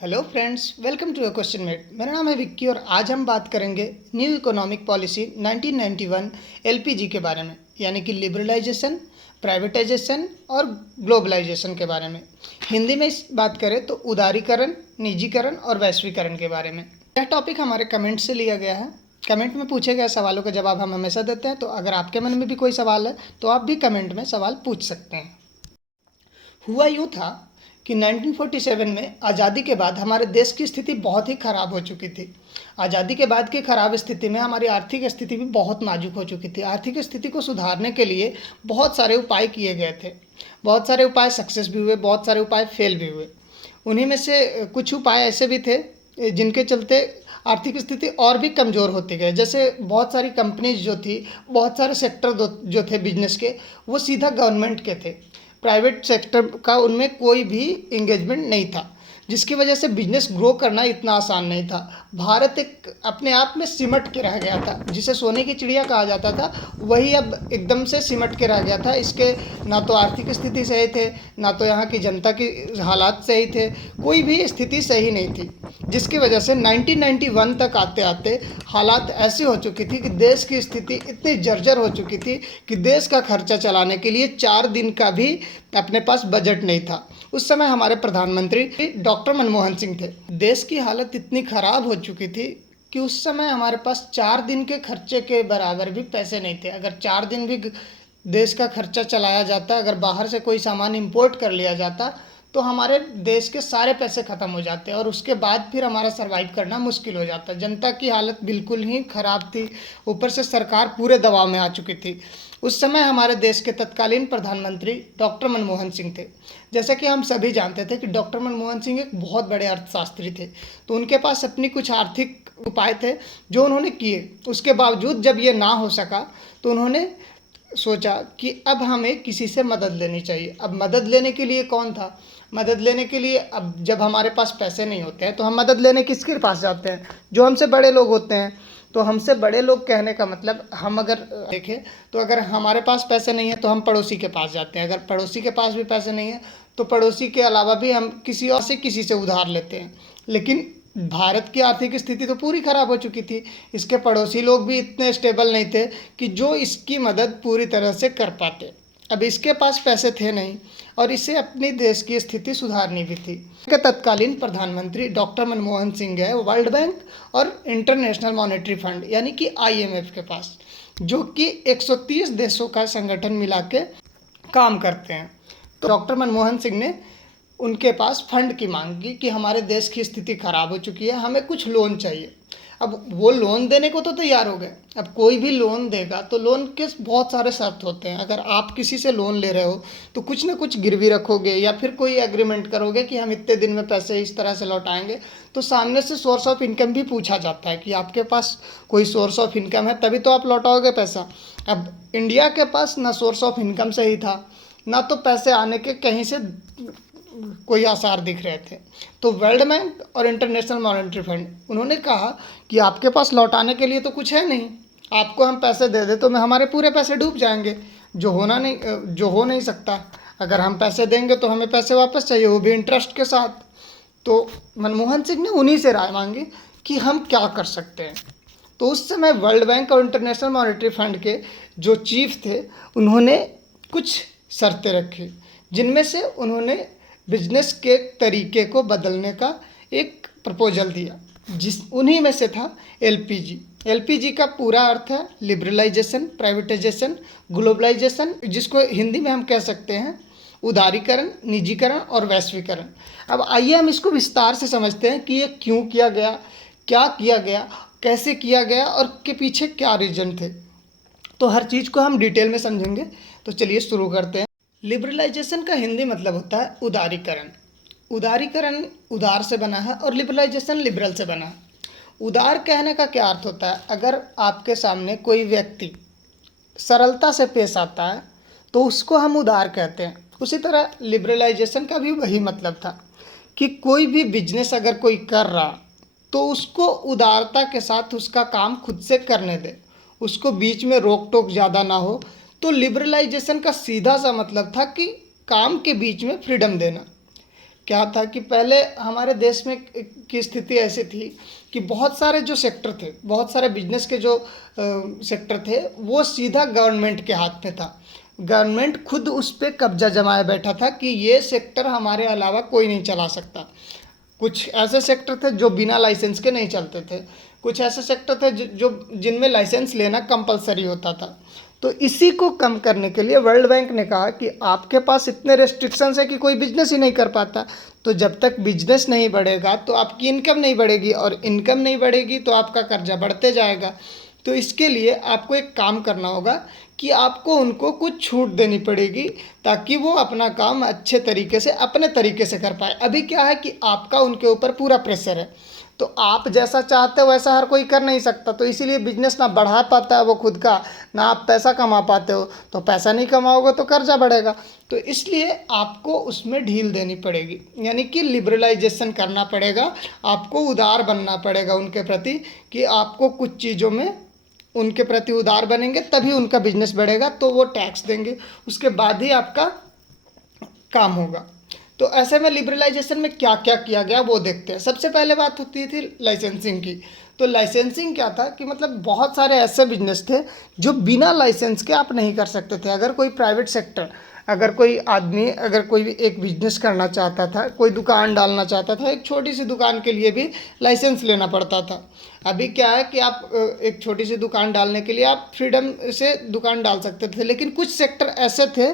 Hello friends, welcome to a question mate. मेरा नाम है विक्की और आज हम बात करेंगे न्यू इकोनॉमिक पॉलिसी 1991 एलपीजी के बारे में, यानी कि लिबरलाइजेशन, प्राइवेटाइजेशन और ग्लोबलाइजेशन के बारे में। हिंदी में इस बात करें तो उदारीकरण, निजीकरण और वैश्वीकरण के बारे में। यह टॉपिक हमारे कमेंट से लिया गया है। कमेंट में पूछे गए सवालों का जवाब हम हमेशा देते हैं, तो अगर आपके मन में भी कोई सवाल है तो आप भी कमेंट में सवाल पूछ सकते हैं। हुआ यूँ था कि 1947 में आज़ादी के बाद हमारे देश की स्थिति बहुत ही ख़राब हो चुकी थी। आज़ादी के बाद की ख़राब स्थिति में हमारी आर्थिक स्थिति भी बहुत नाजुक हो चुकी थी। आर्थिक स्थिति को सुधारने के लिए बहुत सारे उपाय किए गए थे। बहुत सारे उपाय सक्सेस भी हुए, बहुत सारे उपाय फेल भी हुए। उन्हीं में से कुछ उपाय ऐसे भी थे जिनके चलते आर्थिक स्थिति और भी कमज़ोर होती गई। जैसे बहुत सारी कंपनीज जो थी, बहुत सारे सेक्टर जो थे बिजनेस के, वो सीधा गवर्नमेंट के थे। प्राइवेट सेक्टर का उनमें कोई भी इंगेजमेंट नहीं था, जिसकी वजह से बिजनेस ग्रो करना इतना आसान नहीं था। भारत एक अपने आप में सिमट के रह गया था। जिसे सोने की चिड़िया कहा जाता था, वही अब एकदम से सिमट के रह गया था। इसके ना तो आर्थिक स्थिति सही थे, ना तो यहाँ की जनता की हालात सही थे, कोई भी स्थिति सही नहीं थी। जिसकी वजह से 1991 तक आते आते हालात ऐसी हो चुकी थी कि देश की स्थिति इतनी जर्जर हो चुकी थी कि देश का खर्चा चलाने के लिए 4 दिन का भी अपने पास बजट नहीं था। उस समय हमारे प्रधानमंत्री डॉक्टर मनमोहन सिंह थे। देश की हालत इतनी ख़राब हो चुकी थी कि उस समय हमारे पास 4 दिन के खर्चे के बराबर भी पैसे नहीं थे। अगर 4 दिन भी देश का खर्चा चलाया जाता, अगर बाहर से कोई सामान इंपोर्ट कर लिया जाता, तो हमारे देश के सारे पैसे ख़त्म हो जाते और उसके बाद फिर हमारा सर्वाइव करना मुश्किल हो जाता। जनता की हालत बिल्कुल ही ख़राब थी, ऊपर से सरकार पूरे दबाव में आ चुकी थी। उस समय हमारे देश के तत्कालीन प्रधानमंत्री डॉक्टर मनमोहन सिंह थे। जैसा कि हम सभी जानते थे कि डॉक्टर मनमोहन सिंह एक बहुत बड़े अर्थशास्त्री थे, तो उनके पास अपनी कुछ आर्थिक उपाय थे जो उन्होंने किए। उसके बावजूद जब ये ना हो सका तो उन्होंने सोचा कि अब हमें किसी से मदद लेनी चाहिए। अब मदद लेने के लिए कौन था? मदद लेने के लिए अब जब हमारे पास पैसे नहीं होते हैं तो हम मदद लेने किसके पास जाते हैं? जो हमसे बड़े लोग होते हैं। तो हमसे बड़े लोग कहने का मतलब, हम अगर देखें तो अगर हमारे पास पैसे नहीं है तो हम पड़ोसी के पास जाते हैं। अगर पड़ोसी के पास भी पैसे नहीं है तो पड़ोसी के अलावा भी हम किसी से उधार लेते हैं। लेकिन भारत की आर्थिक स्थिति तो पूरी ख़राब हो चुकी थी। इसके पड़ोसी लोग भी इतने स्टेबल नहीं थे कि जो इसकी मदद पूरी तरह से कर पाते। अब इसके पास पैसे थे नहीं और इसे अपनी देश की स्थिति सुधारनी भी थी। के तत्कालीन प्रधानमंत्री डॉक्टर मनमोहन सिंह गए वर्ल्ड बैंक और इंटरनेशनल मॉनेटरी फंड यानी कि आईएमएफ के पास, जो कि 130 देशों का संगठन मिला के काम करते हैं। तो डॉक्टर मनमोहन सिंह ने उनके पास फंड की मांग की कि हमारे देश की स्थिति ख़राब हो चुकी है, हमें कुछ लोन चाहिए। अब वो लोन देने को तो तैयार हो गए। अब कोई भी लोन देगा तो लोन के बहुत सारे शर्त होते हैं। अगर आप किसी से लोन ले रहे हो तो कुछ ना कुछ गिरवी रखोगे या फिर कोई एग्रीमेंट करोगे कि हम इतने दिन में पैसे इस तरह से लौटाएंगे। तो सामने से सोर्स ऑफ इनकम भी पूछा जाता है कि आपके पास कोई सोर्स ऑफ इनकम है, तभी तो आप लौटाओगे पैसा। अब इंडिया के पास ना सोर्स ऑफ इनकम सही था, ना तो पैसे आने के कहीं से कोई आसार दिख रहे थे। तो वर्ल्ड बैंक और इंटरनेशनल मॉनेटरी फंड उन्होंने कहा कि आपके पास लौटाने के लिए तो कुछ है नहीं, आपको हम पैसे दे दे तो हमारे पूरे पैसे डूब जाएंगे, जो हो नहीं सकता। अगर हम पैसे देंगे तो हमें पैसे वापस चाहिए, वो भी इंटरेस्ट के साथ। तो मनमोहन सिंह ने उन्हीं से राय मांगी कि हम क्या कर सकते हैं। तो उस समय वर्ल्ड बैंक और इंटरनेशनल मॉनेटरी फंड के जो चीफ थे, उन्होंने कुछ शर्तें रखी, जिनमें से उन्होंने बिजनेस के तरीके को बदलने का एक प्रपोजल दिया, उन्हीं में से था एलपीजी। एलपीजी का पूरा अर्थ है लिबरलाइजेशन, प्राइवेटाइजेशन, ग्लोबलाइजेशन, जिसको हिंदी में हम कह सकते हैं उदारीकरण, निजीकरण और वैश्वीकरण। अब आइए हम इसको विस्तार से समझते हैं कि ये क्यों किया गया, क्या किया गया, कैसे किया गया और के पीछे क्या रीजन थे। तो हर चीज़ को हम डिटेल में समझेंगे। तो चलिए शुरू करते हैं। लिबरलाइजेशन का हिंदी मतलब होता है उदारीकरण। उदारीकरण उदार से बना है और लिबरलाइजेशन लिबरल से बना है। उदार कहने का क्या अर्थ होता है? अगर आपके सामने कोई व्यक्ति सरलता से पेश आता है तो उसको हम उदार कहते हैं। उसी तरह लिबरलाइजेशन का भी वही मतलब था कि कोई भी बिजनेस अगर कोई कर रहा तो उसको उदारता के साथ उसका काम खुद से करने दे, उसको बीच में रोक टोक ज़्यादा ना हो। तो लिबरलाइजेशन का सीधा सा मतलब था कि काम के बीच में फ्रीडम देना। क्या था कि पहले हमारे देश में की स्थिति ऐसी थी कि बहुत सारे जो सेक्टर थे, बहुत सारे बिजनेस के जो सेक्टर थे, वो सीधा गवर्नमेंट के हाथ में था। गवर्नमेंट खुद उस पर कब्जा जमाए बैठा था कि ये सेक्टर हमारे अलावा कोई नहीं चला सकता। कुछ ऐसे सेक्टर थे जो बिना लाइसेंस के नहीं चलते थे, कुछ ऐसे सेक्टर थे जो जिनमें लाइसेंस लेना कंपलसरी होता था। तो इसी को कम करने के लिए वर्ल्ड बैंक ने कहा कि आपके पास इतने रेस्ट्रिक्शंस है कि कोई बिजनेस ही नहीं कर पाता। तो जब तक बिजनेस नहीं बढ़ेगा तो आपकी इनकम नहीं बढ़ेगी, और इनकम नहीं बढ़ेगी तो आपका कर्जा बढ़ते जाएगा। तो इसके लिए आपको एक काम करना होगा कि आपको उनको कुछ छूट देनी पड़ेगी, ताकि वो अपना काम अच्छे तरीके से अपने तरीके से कर पाए। अभी क्या है कि आपका उनके ऊपर पूरा प्रेशर है, तो आप जैसा चाहते हो वैसा हर कोई कर नहीं सकता। तो इसीलिए बिजनेस ना बढ़ा पाता है वो खुद का, ना आप पैसा कमा पाते हो। तो पैसा नहीं कमाओगे तो कर्जा बढ़ेगा। तो इसलिए आपको उसमें ढील देनी पड़ेगी, यानी कि लिबरलाइजेशन करना पड़ेगा। आपको उदार बनना पड़ेगा उनके प्रति, कि आपको कुछ चीज़ों में उनके प्रति उदार बनेंगे तभी उनका बिजनेस बढ़ेगा। तो वो टैक्स देंगे, उसके बाद ही आपका काम होगा। तो ऐसे में लिबरलाइजेशन में क्या क्या किया गया वो देखते हैं। सबसे पहले बात होती थी लाइसेंसिंग की। तो लाइसेंसिंग क्या था कि मतलब बहुत सारे ऐसे बिजनेस थे जो बिना लाइसेंस के आप नहीं कर सकते थे। अगर कोई प्राइवेट सेक्टर, अगर कोई आदमी अगर कोई भी एक बिजनेस करना चाहता था, कोई दुकान डालना चाहता था, एक छोटी सी दुकान के लिए भी लाइसेंस लेना पड़ता था। अभी क्या है कि आप एक छोटी सी दुकान डालने के लिए आप फ्रीडम से दुकान डाल सकते थे, लेकिन कुछ सेक्टर ऐसे थे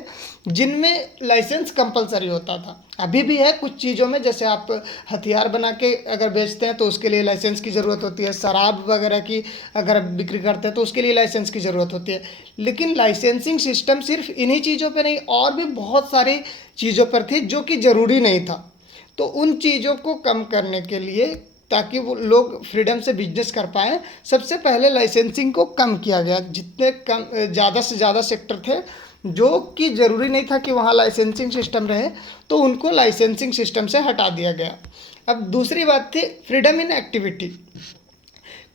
जिनमें लाइसेंस कंपलसरी होता था। अभी भी है कुछ चीज़ों में, जैसे आप हथियार बना के अगर बेचते हैं तो उसके लिए लाइसेंस की ज़रूरत होती है। शराब वगैरह की अगर बिक्री करते हैं तो उसके लिए लाइसेंस की ज़रूरत होती है। लेकिन लाइसेंसिंग सिस्टम सिर्फ इन्हीं चीज़ों पे नहीं, और भी बहुत सारी चीज़ों पर थी जो कि ज़रूरी नहीं था। तो उन चीज़ों को कम करने के लिए, ताकि वो लोग फ्रीडम से बिजनेस कर पाएँ, सबसे पहले लाइसेंसिंग को कम किया गया। जितने कम ज़्यादा से ज़्यादा सेक्टर थे जो कि ज़रूरी नहीं था कि वहाँ लाइसेंसिंग सिस्टम रहे, तो उनको लाइसेंसिंग सिस्टम से हटा दिया गया। अब दूसरी बात थी फ्रीडम इन एक्टिविटी।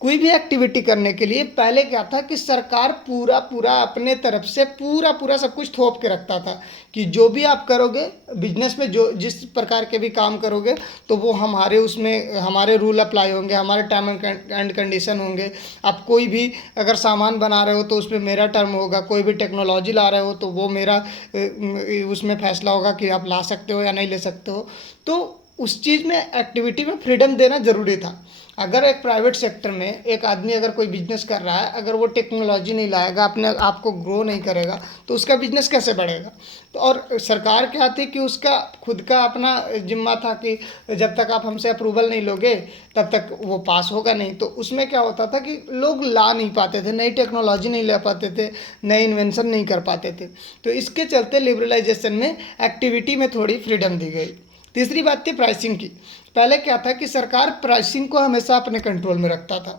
कोई भी एक्टिविटी करने के लिए पहले क्या था कि सरकार पूरा पूरा अपने तरफ से पूरा पूरा सब कुछ थोप के रखता था कि जो भी आप करोगे बिजनेस में, जो जिस प्रकार के भी काम करोगे, तो वो हमारे उसमें हमारे रूल अप्लाई होंगे, हमारे टर्म एंड कंडीशन होंगे। आप कोई भी अगर सामान बना रहे हो तो उसमें मेरा टर्म होगा, कोई भी टेक्नोलॉजी ला रहे हो तो वो मेरा उसमें फैसला होगा कि आप ला सकते हो या नहीं ले सकते हो। तो उस चीज़ में एक्टिविटी में फ्रीडम देना ज़रूरी था। अगर एक प्राइवेट सेक्टर में एक आदमी अगर कोई बिजनेस कर रहा है, अगर वो टेक्नोलॉजी नहीं लाएगा, अपने आप को ग्रो नहीं करेगा, तो उसका बिजनेस कैसे बढ़ेगा। तो और सरकार क्या थी कि उसका खुद का अपना जिम्मा था कि जब तक आप हमसे अप्रूवल नहीं लोगे तब तक वो पास होगा नहीं। तो उसमें क्या होता था कि लोग ला नहीं पाते थे, नई टेक्नोलॉजी नहीं ले पाते थे, नए इन्वेंशन नहीं कर पाते थे। तो इसके चलते लिबरलाइजेशन में एक्टिविटी में थोड़ी फ्रीडम दी गई। तीसरी बात थी प्राइसिंग की। पहले क्या था कि सरकार प्राइसिंग को हमेशा अपने कंट्रोल में रखता था।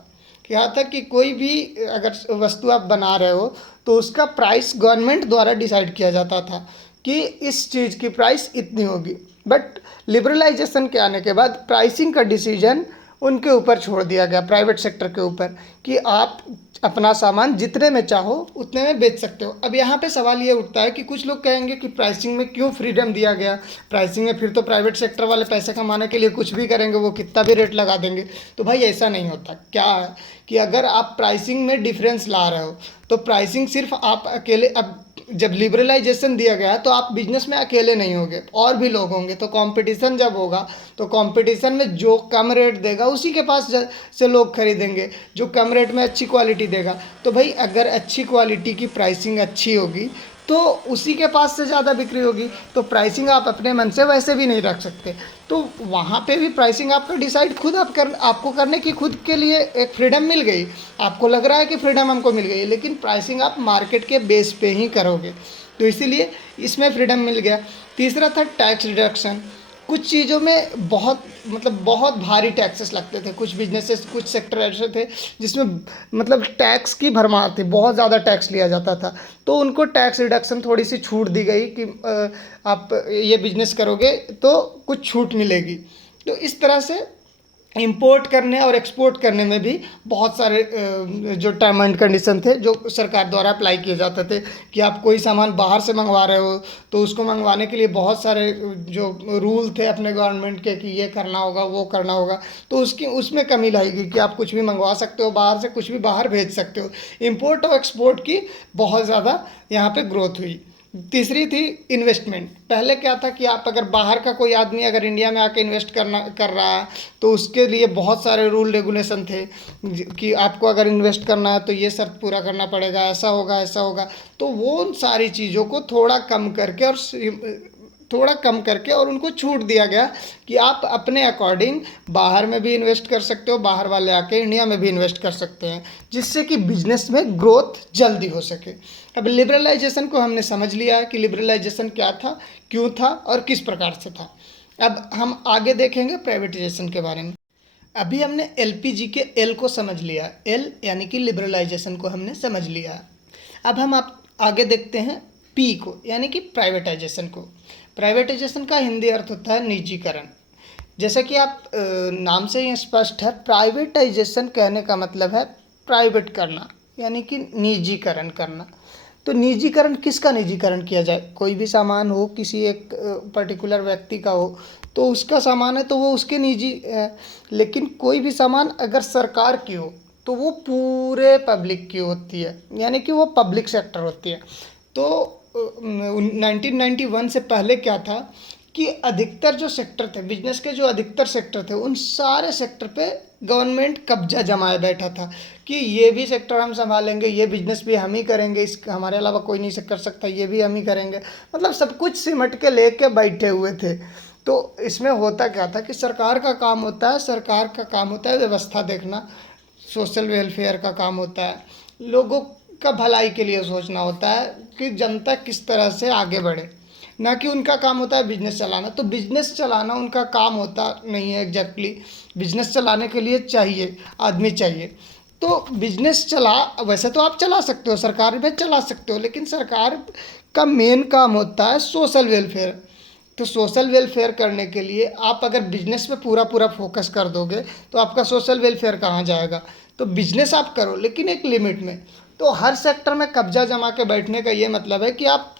क्या था कि कोई भी अगर वस्तु आप बना रहे हो तो उसका प्राइस गवर्नमेंट द्वारा डिसाइड किया जाता था कि इस चीज़ की प्राइस इतनी होगी। बट लिबरलाइजेशन के आने के बाद प्राइसिंग का डिसीजन उनके ऊपर छोड़ दिया गया, प्राइवेट सेक्टर के ऊपर, कि आप अपना सामान जितने में चाहो उतने में बेच सकते हो। अब यहाँ पे सवाल ये उठता है कि कुछ लोग कहेंगे कि प्राइसिंग में क्यों फ्रीडम दिया गया, प्राइसिंग में फिर तो प्राइवेट सेक्टर वाले पैसे कमाने के लिए कुछ भी करेंगे, वो कितना भी रेट लगा देंगे। तो भाई ऐसा नहीं होता। क्या है कि अगर आप प्राइसिंग में डिफरेंस ला रहे हो तो प्राइसिंग सिर्फ आप अकेले, अब जब लिबरलाइजेशन दिया गया तो आप बिजनेस में अकेले नहीं होंगे, और भी लोग होंगे। तो कंपटीशन जब होगा तो कंपटीशन में जो कम रेट देगा उसी के पास से लोग खरीदेंगे, जो कम रेट में अच्छी क्वालिटी देगा। तो भाई अगर अच्छी क्वालिटी की प्राइसिंग अच्छी होगी तो उसी के पास से ज़्यादा बिक्री होगी। तो प्राइसिंग आप अपने मन से वैसे भी नहीं रख सकते। तो वहाँ पे भी प्राइसिंग आपका डिसाइड खुद आपको करने की खुद के लिए एक फ्रीडम मिल गई। आपको लग रहा है कि फ्रीडम हमको मिल गई, लेकिन प्राइसिंग आप मार्केट के बेस पे ही करोगे। तो इसीलिए इसमें फ्रीडम मिल गया। तीसरा था टैक्स रिडक्शन। कुछ चीज़ों में बहुत भारी टैक्सेस लगते थे। कुछ बिजनेसेस, कुछ सेक्टर ऐसे थे जिसमें टैक्स की भरमार थी, बहुत ज़्यादा टैक्स लिया जाता था। तो उनको टैक्स रिडक्शन थोड़ी सी छूट दी गई कि आप ये बिजनेस करोगे तो कुछ छूट मिलेगी। तो इस तरह से इंपोर्ट करने और एक्सपोर्ट करने में भी बहुत सारे जो टर्म एंड कंडीशन थे जो सरकार द्वारा अप्लाई किए जाते थे कि आप कोई सामान बाहर से मंगवा रहे हो तो उसको मंगवाने के लिए बहुत सारे जो रूल थे अपने गवर्नमेंट के कि ये करना होगा वो करना होगा, तो उसकी उसमें कमी लाई गई कि आप कुछ भी मंगवा सकते हो बाहर से, कुछ भी बाहर भेज सकते हो। इंपोर्ट और एक्सपोर्ट की बहुत ज़्यादा यहाँ पे ग्रोथ हुई। तीसरी थी इन्वेस्टमेंट। पहले क्या था कि आप अगर बाहर का कोई आदमी अगर इंडिया में आके इन्वेस्ट कर रहा है तो उसके लिए बहुत सारे रूल रेगुलेशन थे कि आपको अगर इन्वेस्ट करना है तो ये शर्त पूरा करना पड़ेगा, ऐसा होगा ऐसा होगा। तो वो उन सारी चीज़ों को थोड़ा कम करके और उनको छूट दिया गया कि आप अपने अकॉर्डिंग बाहर में भी इन्वेस्ट कर सकते हो, बाहर वाले आके इंडिया में भी इन्वेस्ट कर सकते हैं, जिससे कि बिजनेस में ग्रोथ जल्दी हो सके। अब लिबरलाइजेशन को हमने समझ लिया है कि लिबरलाइजेशन क्या था, क्यों था और किस प्रकार से था। अब हम आगे देखेंगे प्राइवेटाइजेशन के बारे में। अभी हमने एलपीजी के एल को समझ लिया, एल यानी कि लिबरलाइजेशन को हमने समझ लिया। अब हम आप आगे देखते हैं पी को यानी कि प्राइवेटाइजेशन को। प्राइवेटाइजेशन का हिंदी अर्थ होता है निजीकरण। जैसा कि आप नाम से ही स्पष्ट है, प्राइवेटाइजेशन कहने का मतलब है प्राइवेट करना यानी कि निजीकरण करना। तो निजीकरण किसका निजीकरण किया जाए? कोई भी सामान हो, किसी एक पर्टिकुलर व्यक्ति का हो तो उसका सामान है तो वो उसके निजी है, लेकिन कोई भी सामान अगर सरकार की हो तो वो पूरे पब्लिक की होती है, यानी कि वो पब्लिक सेक्टर होती है। तो 1991 से पहले क्या था कि अधिकतर जो सेक्टर थे बिजनेस के, जो अधिकतर सेक्टर थे उन सारे सेक्टर पे गवर्नमेंट कब्जा जमाए बैठा था कि ये भी सेक्टर हम संभालेंगे, ये बिजनेस भी हम ही करेंगे, इस हमारे अलावा कोई नहीं कर सकता, ये भी हम ही करेंगे। मतलब सब कुछ सिमट के लेके बैठे हुए थे। तो इसमें होता क्या था कि सरकार का काम होता है व्यवस्था देखना, सोशल वेलफेयर का काम होता है, लोगों का भलाई के लिए सोचना होता है कि जनता किस तरह से आगे बढ़े, ना कि उनका काम होता है बिजनेस चलाना। तो बिजनेस चलाना उनका काम होता नहीं है एग्जैक्टली। बिजनेस चलाने के लिए चाहिए आदमी चाहिए। तो बिजनेस वैसे तो आप चला सकते हो, सरकार में चला सकते हो, लेकिन सरकार का मेन काम होता है सोशल वेलफेयर। तो सोशल वेलफेयर करने के लिए आप अगर बिजनेस पे पूरा पूरा फोकस कर दोगे तो आपका सोशल वेलफेयर कहाँ जाएगा? तो बिजनेस आप करो लेकिन एक लिमिट में। तो हर सेक्टर में कब्जा जमा के बैठने का ये मतलब है कि आप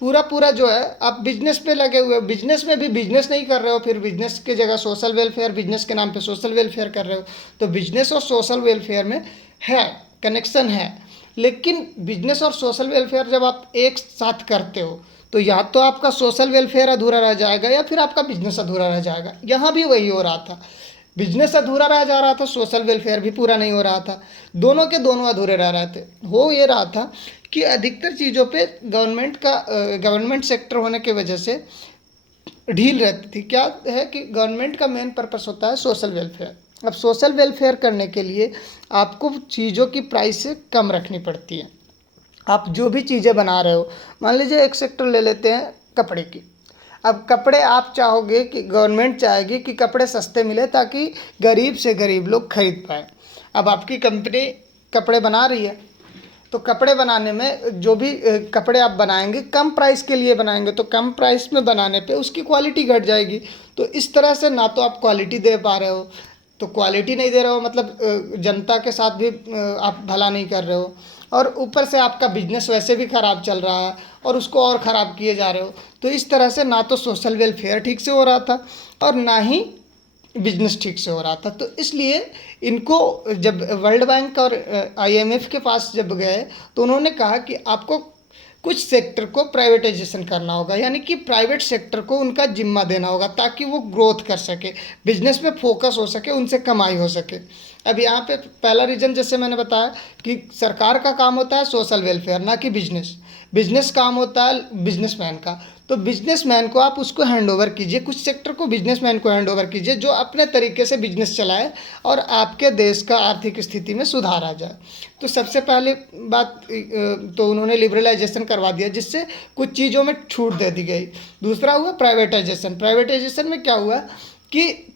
पूरा जो है आप बिजनेस पे लगे हुए हो, बिजनेस में भी बिजनेस नहीं कर रहे हो, फिर बिजनेस की जगह सोशल वेलफेयर, बिजनेस के नाम पे सोशल वेलफेयर कर रहे हो। तो बिजनेस और सोशल वेलफेयर में है कनेक्शन है, लेकिन बिजनेस और सोशल वेलफेयर जब आप एक साथ करते हो तो या तो आपका सोशल वेलफेयर अधूरा रह जाएगा या फिर आपका बिजनेस अधूरा रह जाएगा। यहाँ भी वही हो रहा था, बिजनेस अधूरा रह जा रहा था, सोशल वेलफेयर भी पूरा नहीं हो रहा था, दोनों के दोनों अधूरे रह रहे थे। हो ये रहा था कि अधिकतर चीज़ों पे गवर्नमेंट सेक्टर होने की वजह से ढील रहती थी। क्या है कि गवर्नमेंट का मेन पर्पस होता है सोशल वेलफेयर। अब सोशल वेलफेयर करने के लिए आपको चीज़ों की प्राइस कम रखनी पड़ती है। आप जो भी चीज़ें बना रहे हो, मान लीजिए एक सेक्टर ले लेते हैं कपड़े की। अब कपड़े आप चाहोगे कि गवर्नमेंट चाहेगी कि कपड़े सस्ते मिले ताकि गरीब से गरीब लोग खरीद पाए। अब आपकी कंपनी कपड़े बना रही है तो कपड़े बनाने में जो भी कपड़े आप बनाएंगे कम प्राइस के लिए बनाएंगे, तो कम प्राइस में बनाने पे उसकी क्वालिटी घट जाएगी। तो इस तरह से ना तो आप क्वालिटी दे पा रहे हो, तो क्वालिटी नहीं दे रहे हो मतलब जनता के साथ भी आप भला नहीं कर रहे हो, और ऊपर से आपका बिजनेस वैसे भी ख़राब चल रहा है और उसको और ख़राब किए जा रहे हो। तो इस तरह से ना तो सोशल वेलफेयर ठीक से हो रहा था और ना ही बिजनेस ठीक से हो रहा था। तो इसलिए इनको जब वर्ल्ड बैंक और आईएमएफ के पास जब गए तो उन्होंने कहा कि आपको कुछ सेक्टर को प्राइवेटाइजेशन करना होगा, यानी कि प्राइवेट सेक्टर को उनका जिम्मा देना होगा ताकि वो ग्रोथ कर सके, बिजनेस में फोकस हो सके, उनसे कमाई हो सके। अब यहाँ पे पहला रीज़न जैसे मैंने बताया कि सरकार का काम होता है सोशल वेलफेयर, ना कि बिजनेस काम होता है बिजनेसमैन का। तो बिजनेसमैन को आप उसको हैंड ओवर कीजिए, कुछ सेक्टर को बिजनेसमैन को हैंड ओवर कीजिए जो अपने तरीके से बिजनेस चलाए और आपके देश का आर्थिक स्थिति में सुधार आ जाए। तो सबसे पहली बात तो उन्होंने लिबरलाइजेशन करवा दिया जिससे कुछ चीज़ों में छूट दे दी गई। दूसरा हुआ प्राइवेटाइजेशन। प्राइवेटाइजेशन में क्या हुआ कि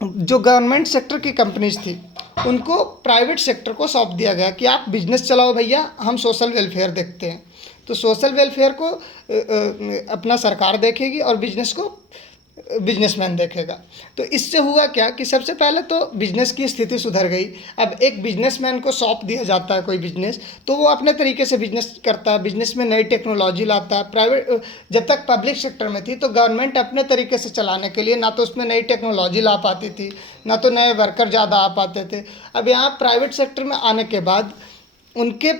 जो गवर्नमेंट सेक्टर की कंपनीज थी उनको प्राइवेट सेक्टर को सौंप दिया गया कि आप बिजनेस चलाओ भैया, हम सोशल वेलफेयर देखते हैं। तो सोशल वेलफेयर को अपना सरकार देखेगी और बिजनेस को बिजनेसमैन देखेगा। तो इससे हुआ क्या कि सबसे पहले तो बिजनेस की स्थिति सुधर गई। अब एक बिजनेसमैन को सौंप दिया जाता है कोई बिजनेस, तो वो अपने तरीके से बिजनेस करता है, बिजनेस में नई टेक्नोलॉजी लाता है। प्राइवेट जब तक पब्लिक सेक्टर में थी तो गवर्नमेंट अपने तरीके से चलाने के लिए ना तो उसमें नई टेक्नोलॉजी ला पाती थी, ना तो नए वर्कर ज़्यादा आ पाते थे। अब यहाँ प्राइवेट सेक्टर में आने के बाद उनके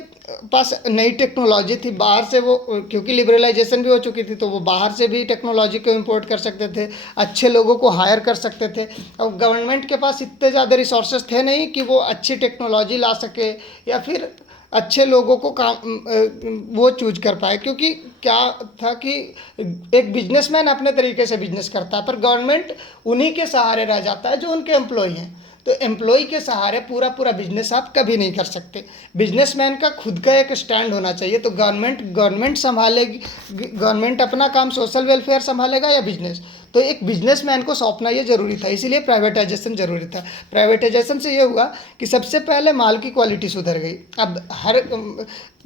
पास नई टेक्नोलॉजी थी, बाहर से वो, क्योंकि लिबरलाइजेशन भी हो चुकी थी तो वो बाहर से भी टेक्नोलॉजी को इंपोर्ट कर सकते थे, अच्छे लोगों को हायर कर सकते थे। और गवर्नमेंट के पास इतने ज़्यादा रिसोर्सेज थे नहीं कि वो अच्छी टेक्नोलॉजी ला सके या फिर अच्छे लोगों को काम वो चूज कर पाए। क्योंकि क्या था कि एक बिजनेसमैन अपने तरीके से बिजनेस करता है, पर गवर्नमेंट उन्हीं के सहारे रह जाता है जो उनके एम्प्लॉय हैं। तो एम्प्लॉय के सहारे पूरा पूरा बिजनेस आप कभी नहीं कर सकते। बिजनेसमैन का खुद का एक स्टैंड होना चाहिए। तो गवर्नमेंट संभालेगी, गवर्नमेंट अपना काम सोशल वेलफेयर संभालेगा या बिजनेस, तो एक बिजनेसमैन को सौंपना ये ज़रूरी था, इसीलिए प्राइवेटाइजेशन ज़रूरी था। प्राइवेटाइजेशन से ये हुआ कि सबसे पहले माल की क्वालिटी सुधर गई। अब हर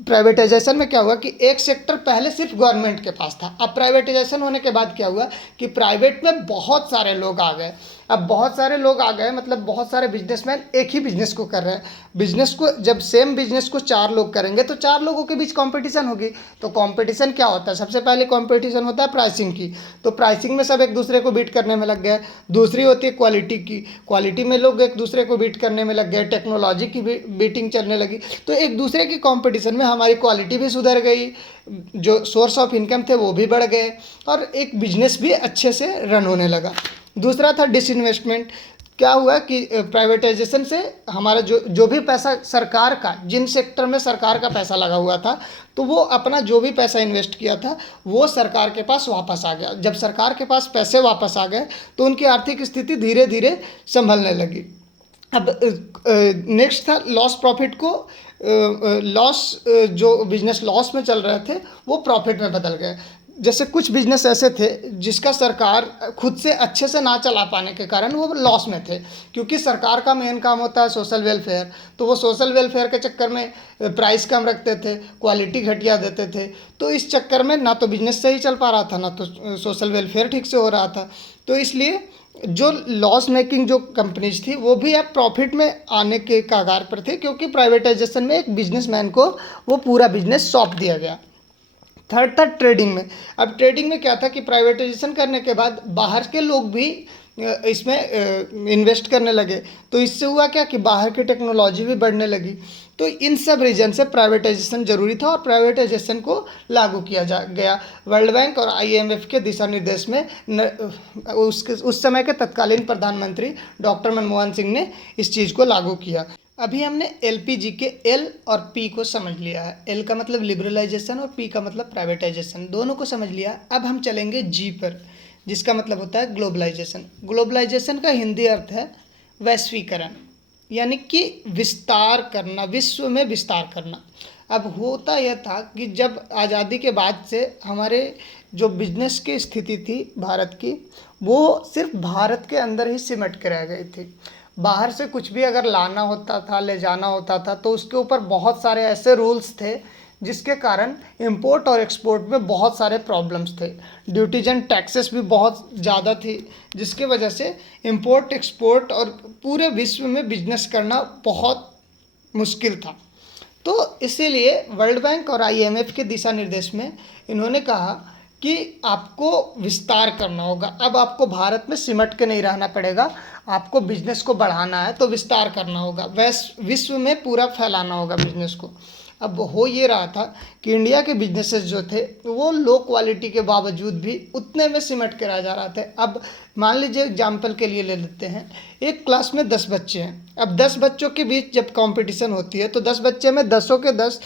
प्राइवेटाइजेशन में क्या हुआ कि एक सेक्टर पहले सिर्फ गवर्नमेंट के पास था, अब प्राइवेटाइजेशन होने के बाद क्या हुआ कि प्राइवेट में बहुत सारे लोग आ गए। अब बहुत सारे लोग आ गए मतलब बहुत सारे बिजनेसमैन एक ही बिजनेस को कर रहे हैं। बिजनेस को जब सेम बिजनेस को 4 लोग करेंगे तो 4 लोगों के बीच कंपटीशन होगी। तो कंपटीशन क्या होता है, सबसे पहले कंपटीशन होता है प्राइसिंग की। तो प्राइसिंग में सब एक दूसरे को बीट करने में लग गए। दूसरी होती है क्वालिटी की, क्वालिटी में लोग एक दूसरे को बीट करने में लग गए। टेक्नोलॉजी की भी बीटिंग चलने लगी। तो एक दूसरे की कंपटीशन में हमारी क्वालिटी भी सुधर गई, जो सोर्स ऑफ इनकम थे वो भी बढ़ गए और एक बिजनेस भी अच्छे से रन होने लगा। दूसरा था डिसइन्वेस्टमेंट। क्या हुआ कि प्राइवेटाइजेशन से हमारा जो भी पैसा सरकार का, जिन सेक्टर में सरकार का पैसा लगा हुआ था, तो वो अपना जो भी पैसा इन्वेस्ट किया था वो सरकार के पास वापस आ गया। जब सरकार के पास पैसे वापस आ गए तो उनकी आर्थिक स्थिति धीरे धीरे संभलने लगी। अब नेक्स्ट था लॉस प्रॉफिट को, लॉस जो बिजनेस लॉस में चल रहे थे वो प्रॉफिट में बदल गए। जैसे कुछ बिजनेस ऐसे थे जिसका सरकार खुद से अच्छे से ना चला पाने के कारण वो लॉस में थे, क्योंकि सरकार का मेन काम होता है सोशल वेलफेयर। तो वो सोशल वेलफेयर के चक्कर में प्राइस कम रखते थे, क्वालिटी घटिया देते थे। तो इस चक्कर में ना तो बिजनेस सही चल पा रहा था, ना तो सोशल वेलफेयर ठीक से हो रहा था। तो इसलिए जो लॉस मेकिंग जो कंपनीज थी वो भी अब प्रॉफिट में आने के कगार पर थे, क्योंकि प्राइवेटाइजेशन में एक बिजनेसमैन को वो पूरा बिजनेस सौंप दिया गया। थर्ड था ट्रेडिंग में। अब ट्रेडिंग में क्या था कि प्राइवेटाइजेशन करने के बाद बाहर के लोग भी इसमें इन्वेस्ट करने लगे। तो इससे हुआ क्या कि बाहर की टेक्नोलॉजी भी बढ़ने लगी। तो इन सब रीजन से प्राइवेटाइजेशन जरूरी था और प्राइवेटाइजेशन को लागू किया जा गया। वर्ल्ड बैंक और IMF के दिशा निर्देश में उस समय के तत्कालीन प्रधानमंत्री डॉक्टर मनमोहन सिंह ने इस चीज़ को लागू किया। अभी हमने LPG के L और P को समझ लिया है। L का मतलब लिबरलाइजेशन और P का मतलब प्राइवेटाइजेशन, दोनों को समझ लिया। अब हम चलेंगे G पर, जिसका मतलब होता है ग्लोबलाइजेशन। ग्लोबलाइजेशन का हिंदी अर्थ है वैश्वीकरण, यानी कि विस्तार करना, विश्व में विस्तार करना। अब होता यह था कि जब आज़ादी के बाद से हमारे जो बिजनेस की स्थिति थी भारत की, वो सिर्फ भारत के अंदर ही सिमट के रह गई थी। बाहर से कुछ भी अगर लाना होता था, ले जाना होता था, तो उसके ऊपर बहुत सारे ऐसे रूल्स थे जिसके कारण इंपोर्ट और एक्सपोर्ट में बहुत सारे प्रॉब्लम्स थे। ड्यूटीज एंड टैक्सेस भी बहुत ज़्यादा थी, जिसकी वजह से इंपोर्ट एक्सपोर्ट और पूरे विश्व में बिजनेस करना बहुत मुश्किल था। तो इसीलिए वर्ल्ड बैंक और IMF के दिशा निर्देश में इन्होंने कहा कि आपको विस्तार करना होगा। अब आपको भारत में सिमट के नहीं रहना पड़ेगा, आपको बिजनेस को बढ़ाना है तो विस्तार करना होगा, विश्व में पूरा फैलाना होगा बिजनेस को। अब हो ये रहा था कि इंडिया के बिजनेसेस जो थे वो लो क्वालिटी के बावजूद भी उतने में सिमट के रह जा रहे थे। अब मान लीजिए एग्जाम्पल के लिए ले लेते हैं, एक क्लास में 10 बच्चे हैं। अब 10 बच्चों के बीच जब कंपटीशन होती है तो 10 बच्चे में 10 के 10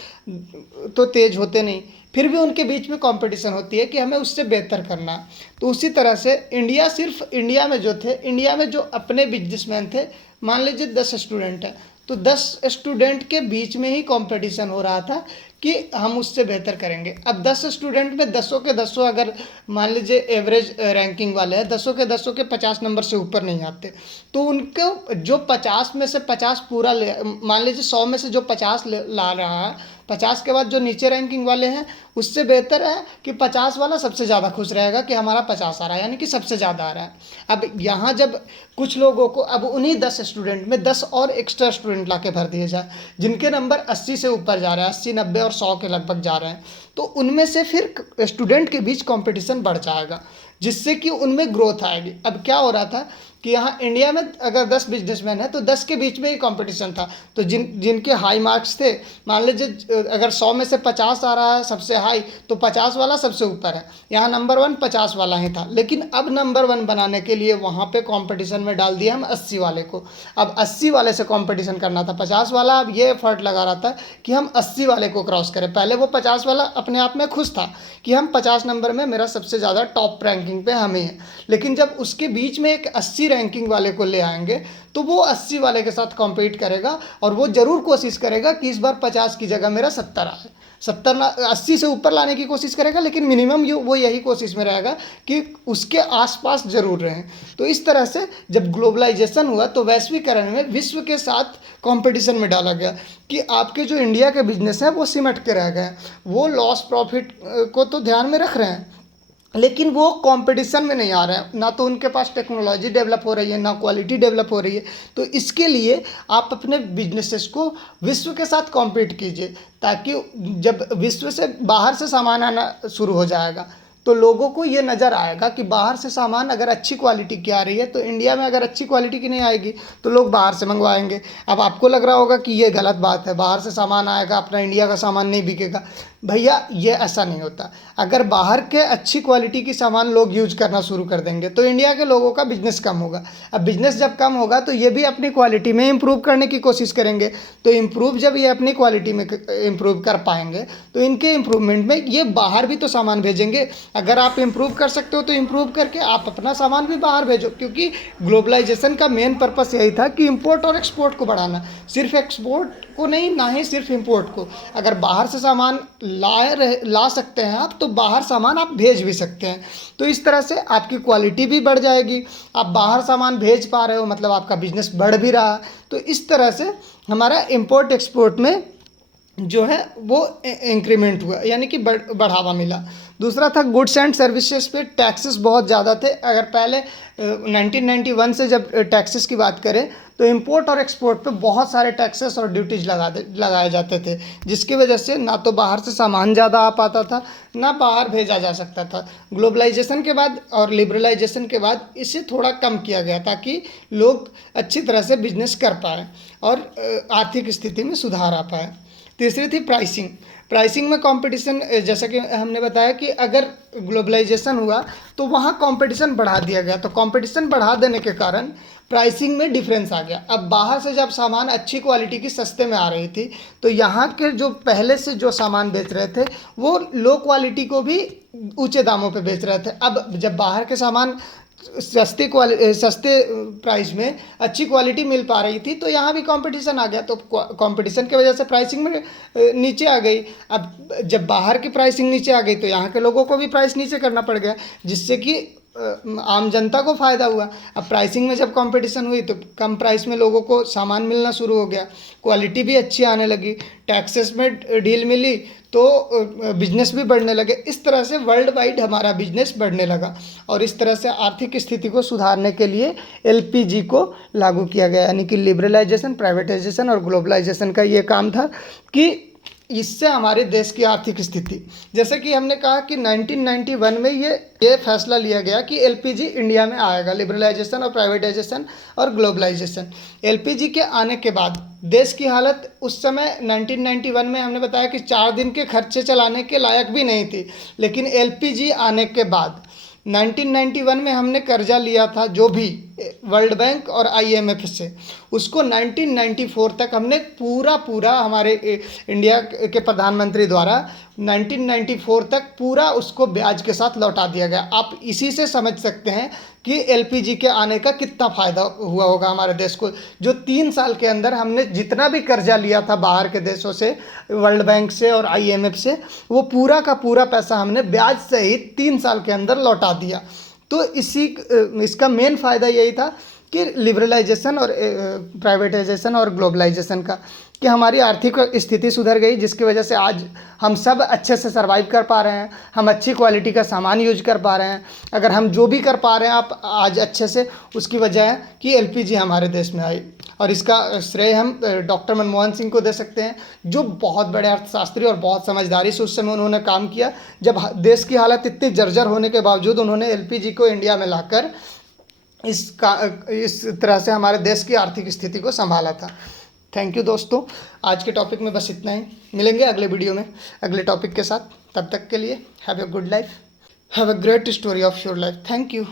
तो तेज होते नहीं, फिर भी उनके बीच में कंपटीशन होती है कि हमें उससे बेहतर करना है। तो उसी तरह से इंडिया में जो थे, इंडिया में जो अपने बिजनेसमैन थे, मान लीजिए 10 स्टूडेंट हैं, तो 10 स्टूडेंट के बीच में ही कंपटीशन हो रहा था कि हम उससे बेहतर करेंगे। अब 10 स्टूडेंट में 10 के 10 अगर मान लीजिए एवरेज रैंकिंग वाले हैं, 10 के 50 नंबर से ऊपर नहीं आते, तो उनको जो 50 में से 50 पूरा मान लीजिए 100 में से जो 50 ला रहा है 50 के बाद जो नीचे रैंकिंग वाले हैं उससे बेहतर है कि 50 वाला सबसे ज़्यादा खुश रहेगा कि हमारा 50 आ रहा है, यानी कि सबसे ज़्यादा आ रहा है। अब यहाँ जब कुछ लोगों को अब उन्हीं 10 स्टूडेंट में 10 और एक्स्ट्रा स्टूडेंट ला के भर दिए जाए जिनके नंबर 80 से ऊपर जा रहे हैं, 80, 90 और 100 के लगभग जा रहे हैं, तो उनमें से फिर स्टूडेंट के बीच कंपटीशन बढ़ जाएगा, जिससे कि उनमें ग्रोथ आएगी। अब क्या हो रहा था कि यहाँ इंडिया में अगर 10 बिजनेसमैन है तो 10 के बीच में ही कंपटीशन था, तो जिनके हाई मार्क्स थे, मान लीजिए अगर 100 में से 50 आ रहा है सबसे हाई, तो 50 वाला सबसे ऊपर है। यहाँ नंबर 1 50 वाला ही था, लेकिन अब नंबर 1 बनाने के लिए वहाँ पे कंपटीशन में डाल दिया हम 80 वाले को। अब 80 वाले से कंपटीशन करना था, 50 वाला अब ये एफर्ट लगा रहा था कि हम 80 वाले को क्रॉस करें। पहले वो 50 वाला अपने आप में खुश था कि हम 50 नंबर में, मेरा सबसे ज़्यादा टॉप रैंकिंग पे हम ही हैं, लेकिन जब उसके बीच में एक 80 रैंकिंग वाले को ले आएंगे तो वो 80 वाले के साथ कॉम्पीट करेगा और वो ज़रूर कोशिश करेगा कि इस बार 50 की जगह मेरा 70 आए, 80 से ऊपर लाने की कोशिश करेगा, लेकिन मिनिमम वो यही कोशिश में रहेगा कि उसके आसपास ज़रूर रहें। तो इस तरह से जब ग्लोबलाइजेशन हुआ तो वैश्वीकरण में विश्व के साथ कंपटीशन में डाला गया कि आपके जो इंडिया के बिजनेस हैं वो सिमट के रह गए, वो लॉस प्रॉफिट को तो ध्यान में रख रहे हैं लेकिन वो कंपटीशन में नहीं आ रहे हैं, ना तो उनके पास टेक्नोलॉजी डेवलप हो रही है, ना क्वालिटी डेवलप हो रही है। तो इसके लिए आप अपने बिजनेसेस को विश्व के साथ कॉम्पीट कीजिए, ताकि जब विश्व से बाहर से सामान आना शुरू हो जाएगा तो लोगों को ये नज़र आएगा कि बाहर से सामान अगर अच्छी क्वालिटी की आ रही है तो इंडिया में अगर अच्छी क्वालिटी की नहीं आएगी तो लोग बाहर से मंगवाएंगे। अब आपको लग रहा होगा कि ये गलत बात है, बाहर से सामान आएगा अपना इंडिया का सामान नहीं बिकेगा। भैया ये ऐसा नहीं होता। अगर बाहर के अच्छी क्वालिटी की सामान लोग यूज करना शुरू कर देंगे तो इंडिया के लोगों का बिजनेस कम होगा। अब बिजनेस जब कम होगा तो ये भी अपनी क्वालिटी में इम्प्रूव करने की कोशिश करेंगे, तो इम्प्रूव जब ये अपनी क्वालिटी में इम्प्रूव कर पाएंगे तो इनके इम्प्रूवमेंट में ये बाहर भी तो सामान भेजेंगे। अगर आप इम्प्रूव कर सकते हो तो इम्प्रूव करके आप अपना सामान भी बाहर भेजो, क्योंकि ग्लोबलाइजेशन का मेन पर्पस यही था कि इम्पोर्ट और एक्सपोर्ट को बढ़ाना, सिर्फ एक्सपोर्ट को नहीं, ना ही सिर्फ इम्पोर्ट को। अगर बाहर से सामान ला सकते हैं आप तो बाहर सामान आप भेज भी सकते हैं, तो इस तरह से आपकी क्वालिटी भी बढ़ जाएगी। आप बाहर सामान भेज पा रहे हो मतलब आपका बिजनेस बढ़ भी रहा है। तो इस तरह से हमारा इम्पोर्ट एक्सपोर्ट में जो है वो इंक्रीमेंट हुआ, यानी कि बढ़ावा मिला। दूसरा था गुड्स एंड सर्विसेज पे टैक्सेस बहुत ज़्यादा थे। अगर पहले 1991 से जब टैक्सेस की बात करें तो इंपोर्ट और एक्सपोर्ट पे बहुत सारे टैक्सेस और ड्यूटीज लगाए जाते थे, जिसकी वजह से ना तो बाहर से सामान ज़्यादा आ पाता था, ना बाहर भेजा जा सकता था। ग्लोबलाइजेशन के बाद और लिबरलाइजेशन के बाद इसे थोड़ा कम किया गया ताकि लोग अच्छी तरह से बिजनेस कर पाए और आर्थिक स्थिति में सुधार आ पाए। तीसरी थी प्राइसिंग में कंपटीशन। जैसा कि हमने बताया कि अगर ग्लोबलाइजेशन हुआ तो वहाँ कंपटीशन बढ़ा दिया गया, तो कंपटीशन बढ़ा देने के कारण प्राइसिंग में डिफरेंस आ गया। अब बाहर से जब सामान अच्छी क्वालिटी की सस्ते में आ रही थी तो यहाँ के जो पहले से जो सामान बेच रहे थे वो लो क्वालिटी को भी ऊंचे दामों पे बेच रहे थे। अब जब बाहर के सामान सस्ते प्राइस में अच्छी क्वालिटी मिल पा रही थी तो यहाँ भी कंपटीशन आ गया, तो कंपटीशन की वजह से प्राइसिंग में नीचे आ गई। अब जब बाहर की प्राइसिंग नीचे आ गई तो यहाँ के लोगों को भी प्राइस नीचे करना पड़ गया, जिससे कि आम जनता को फ़ायदा हुआ। अब प्राइसिंग में जब कंपटीशन हुई तो कम प्राइस में लोगों को सामान मिलना शुरू हो गया, क्वालिटी भी अच्छी आने लगी, टैक्सेस में डील मिली तो बिजनेस भी बढ़ने लगे। इस तरह से वर्ल्ड वाइड हमारा बिजनेस बढ़ने लगा और इस तरह से आर्थिक स्थिति को सुधारने के लिए एलपीजी को लागू किया गया, यानी कि लिबरलाइजेशन, प्राइवेटाइजेशन और ग्लोबलाइजेशन का ये काम था कि इससे हमारे देश की आर्थिक स्थिति, जैसे कि हमने कहा कि 1991 में ये फैसला लिया गया कि एलपीजी इंडिया में आएगा, लिबरलाइजेशन और प्राइवेटाइजेशन और ग्लोबलाइजेशन। एलपीजी के आने के बाद देश की हालत उस समय 1991 में हमने बताया कि 4 दिन के खर्चे चलाने के लायक भी नहीं थी, लेकिन एलपीजी आने के बाद 1991 में हमने कर्जा लिया था जो भी वर्ल्ड बैंक और आईएमएफ से, उसको 1994 तक हमने पूरा हमारे इंडिया के प्रधानमंत्री द्वारा 1994 तक पूरा उसको ब्याज के साथ लौटा दिया गया। आप इसी से समझ सकते हैं कि एलपीजी के आने का कितना फ़ायदा हुआ होगा हमारे देश को। जो 3 साल के अंदर हमने जितना भी कर्जा लिया था बाहर के देशों से, वर्ल्ड बैंक से और आईएमएफ से, वो पूरा का पूरा पैसा हमने ब्याज सहित 3 साल के अंदर लौटा दिया। तो इसका मेन फ़ायदा यही था कि लिबरलाइजेशन और प्राइवेटाइजेशन और ग्लोबलाइजेशन का, कि हमारी आर्थिक स्थिति सुधर गई, जिसकी वजह से आज हम सब अच्छे से सर्वाइव कर पा रहे हैं, हम अच्छी क्वालिटी का सामान यूज कर पा रहे हैं। अगर हम जो भी कर पा रहे हैं आप आज अच्छे से, उसकी वजह है कि एलपीजी हमारे देश में आई। और इसका श्रेय हम डॉक्टर मनमोहन सिंह को दे सकते हैं, जो बहुत बड़े अर्थशास्त्री और बहुत समझदारी से उस समय उन्होंने काम किया, जब देश की हालत इतनी जर्जर होने के बावजूद उन्होंने एलपीजी को इंडिया में लाकर इस तरह से हमारे देश की आर्थिक स्थिति को संभाला था। थैंक यू दोस्तों, आज के टॉपिक में बस इतना ही। मिलेंगे अगले वीडियो में अगले टॉपिक के साथ। तब तक के लिए have a good life, have a great story of your life. Thank you.